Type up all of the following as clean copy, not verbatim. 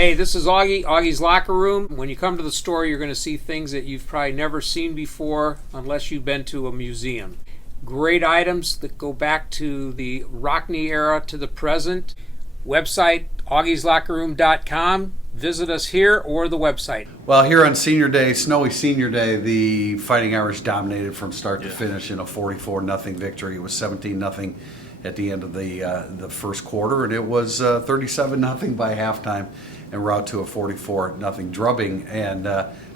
Hey, this is Augie, Augie's Locker Room. When you come to the store, you're going to see things that you've probably never seen before unless you've been to a museum. Great items that go back to the Rockney era to the present. Website, augieslockerroom.com. Visit us here or the website. Well, here on Senior Day, snowy Senior Day, the Fighting Irish dominated from start to finish in a 44-0 victory. It was 17-0 at the end of the first quarter, and it was 37-0 by halftime, and we're out to a 44-0 drubbing. And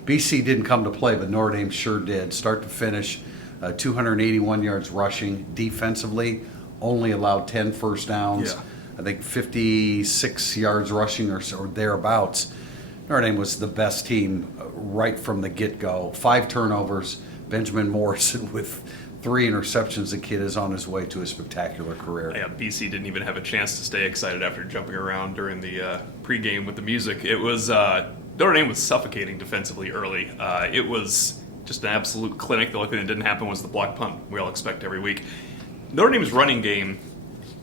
BC didn't come to play, but Notre Dame sure did. Start to finish, 281 yards rushing. Defensively, only allowed 10 first downs. Yeah. I think 56 yards rushing or thereabouts. Notre Dame was the best team right from the get-go. 5 turnovers. Benjamin Morrison with 3 interceptions. The kid is on his way to a spectacular career. Yeah, BC didn't even have a chance to stay excited after jumping around during the pregame with the music. It was Notre Dame was suffocating defensively early. It was just an absolute clinic. The only thing that didn't happen was the block punt we all expect every week. Notre Dame's running game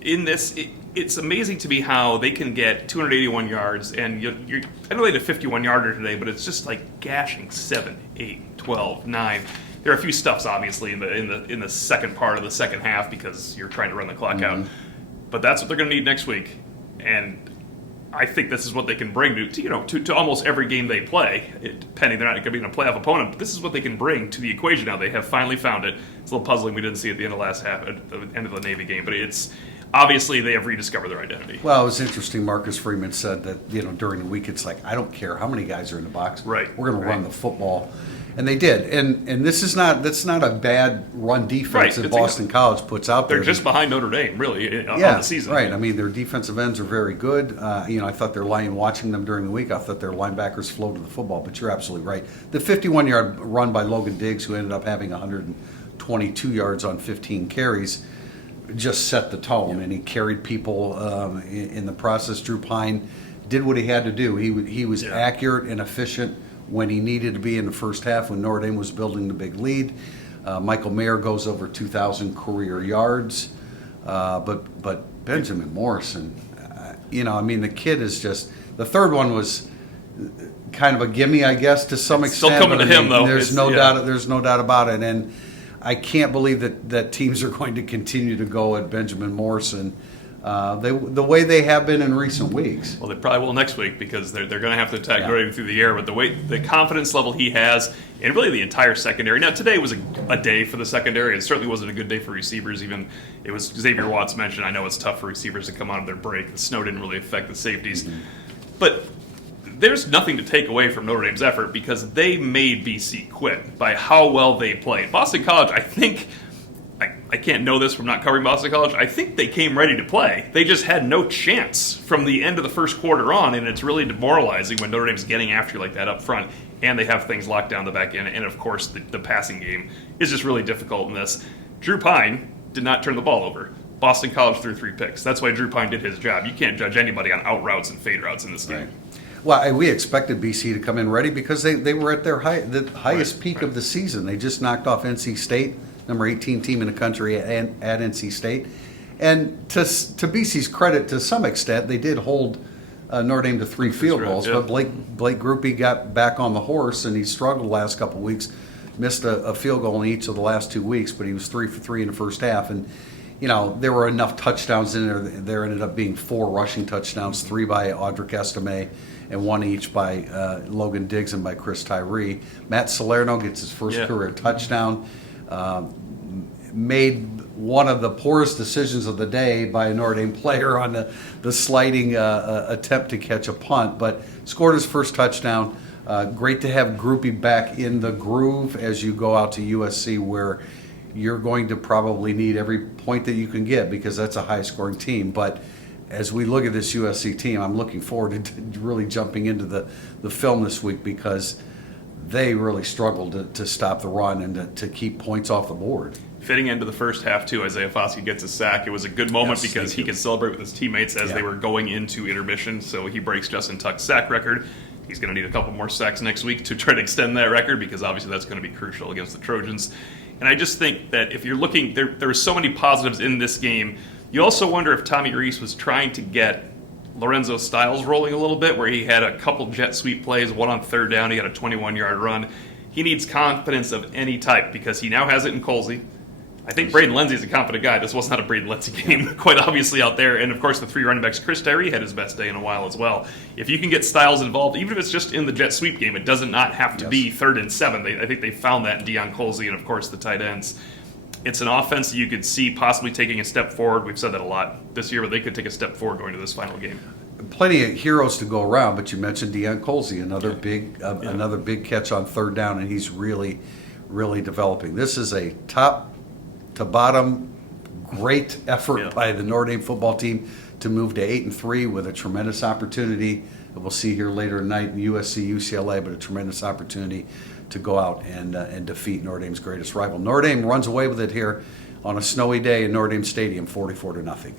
in this, it's amazing to me how they can get 281 yards, and I know they had a 51-yarder today, but it's just like gashing 7, 8, 12, 9. There are a few stuffs, obviously, in the second part of the second half because you're trying to run the clock out. But that's what they're going to need next week, and I think this is what they can bring to almost every game they play. Depending, they're not going to be a playoff opponent, but this is what they can bring to the equation now. They have finally found it. It's a little puzzling we didn't see at the end of last half, at the end of the Navy game, but it's obviously they have rediscovered their identity. Well, it was interesting. Marcus Freeman said that during the week, it's like, I don't care how many guys are in the box. Right. We're going to run the football. And they did, and that's not a bad run defense that Boston College puts out there. They're just behind Notre Dame, really, on the season. Right. I mean, their defensive ends are very good. I thought watching them during the week, I thought their linebackers floated the football. But you're absolutely right. The 51-yard run by Logan Diggs, who ended up having 122 yards on 15 carries, just set the tone, and he carried people in the process. Drew Pine did what he had to do. He was accurate and efficient when he needed to be in the first half when Notre Dame was building the big lead. Michael Mayer goes over 2,000 career yards. But Benjamin Morrison, the kid is just – the third one was kind of a gimme, I guess, to some extent. Still coming to him, though. There's no doubt about it. And I can't believe that teams are going to continue to go at Benjamin Morrison the way they have been in recent weeks. Well, they probably will next week because they're going to have to attack Notre Dame through the air. But the confidence level he has, and really the entire secondary. Now, today was a day for the secondary. It certainly wasn't a good day for receivers. Even it was Xavier Watts mentioned. I know it's tough for receivers to come out of their break. The snow didn't really affect the safeties, but there's nothing to take away from Notre Dame's effort because they made BC quit by how well they played. Boston College, I think. I can't know this from not covering Boston College. I think they came ready to play. They just had no chance from the end of the first quarter on, and it's really demoralizing when Notre Dame's getting after you like that up front, and they have things locked down the back end. And, of course, the passing game is just really difficult in this. Drew Pine did not turn the ball over. Boston College threw 3 picks. That's why Drew Pine did his job. You can't judge anybody on out routes and fade routes in this game. Right. Well, we expected BC to come in ready because they were at their highest peak of the season. They just knocked off NC State, number 18 team in the country at NC State. And to BC's credit, to some extent, they did hold Notre Dame to 3 field goals. But Blake Grupe got back on the horse, and he struggled the last couple of weeks. Missed a field goal in each of the last 2 weeks, but he was 3 for 3 in the first half. And, there were enough touchdowns in there. There ended up being 4 rushing touchdowns, 3 by Audric Estime, and 1 each by Logan Diggs and by Chris Tyree. Matt Salerno gets his first career touchdown. Made one of the poorest decisions of the day by a Notre Dame player on the sliding attempt to catch a punt, but scored his first touchdown. Great to have Grupe back in the groove as you go out to USC, where you're going to probably need every point that you can get because that's a high-scoring team. But as we look at this USC team, I'm looking forward to really jumping into the film this week because they really struggled to stop the run and to keep points off the board. Fitting into the first half, too, Isaiah Foskey gets a sack. It was a good moment because he could celebrate with his teammates as they were going into intermission. So he breaks Justin Tuck's sack record. He's going to need a couple more sacks next week to try to extend that record because obviously that's going to be crucial against the Trojans. And I just think that if you're looking, there are so many positives in this game. You also wonder if Tommy Rees was trying to get Lorenzo Styles rolling a little bit, where he had a couple jet sweep plays, one on third down, he had a 21-yard run. He needs confidence of any type because he now has it in Colsey. I think Braden Lindsey's a confident guy. This was not a Braden Lindsey game, quite obviously out there. And, of course, the 3 running backs. Prister had his best day in a while as well. If you can get Styles involved, even if it's just in the jet sweep game, it does not have to be 3rd and 7. I think they found that in Deion Colsey and, of course, the tight ends. It's an offense that you could see possibly taking a step forward. We've said that a lot this year, but they could take a step forward going to this final game. Plenty of heroes to go around, but you mentioned Deion Colsey, another big catch on third down, and he's really, really developing. This is a top to bottom great effort by the Notre Dame football team to move to 8-3 with a tremendous opportunity. We'll see here later tonight, USC, UCLA, but a tremendous opportunity to go out and defeat Notre Dame's greatest rival. Notre Dame runs away with it here on a snowy day in Notre Dame Stadium, 44-0.